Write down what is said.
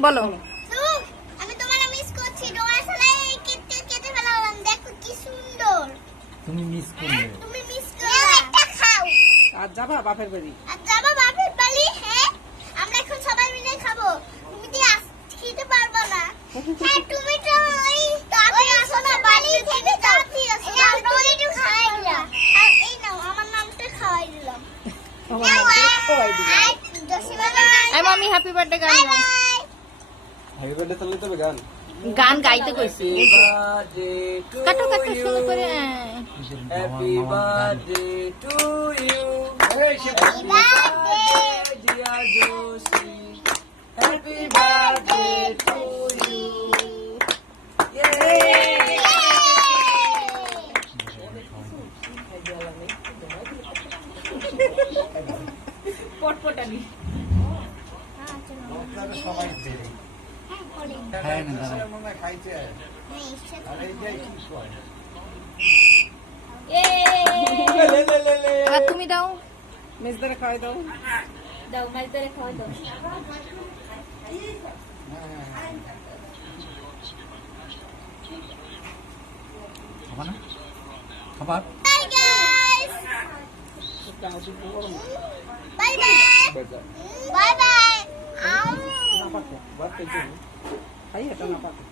বলো। আমি তোমার মিস করছি, তোমার সাথে কেটে ফেলাম, দেখো কি সুন্দর। তুমি মিস করলে, তুমি মিস করলে একটা খাও। আর যাবা বাপের বাড়ি? আর যাবা বাপের বাড়ি? হ্যাঁ, আমরা এখন সবাই মিলে খাবো। তুমি তো খেতে পারবে না। হ্যাঁ, তুমি তো ওই তাড়াতাড়ি আসো না, বাড়ি থেকে তাড়াতাড়ি আসো। আমরা ওই একটু খাওয়াই দিলাম। আর এই নাও, আমার নামটা খাওয়াই দিলাম। এই মামি হ্যাপি বার্থডে গান গাও। হ্যাপি বার্থডে তাহলে তবে গান গান গাইতে কইছি। কাটো কাটো শুরু করে। Happy birthday to you, dear Josie, happy birthday to you. পটপটানি। সবাই দেবে। হ্যাঁ না দাঁড়া মনে খাইছে। আরে এই যে কি কয়, লে লে লে লে। আর তুমি দাও, মেজদারে খাওয়াই দাও। দাও মেজদারে খাওয়াই দাও। খাবা না? খাবার? Bye guys. Bye bye. Bye bye. না পারতে, বাদ খাইতে। খাই এটা না পারতে।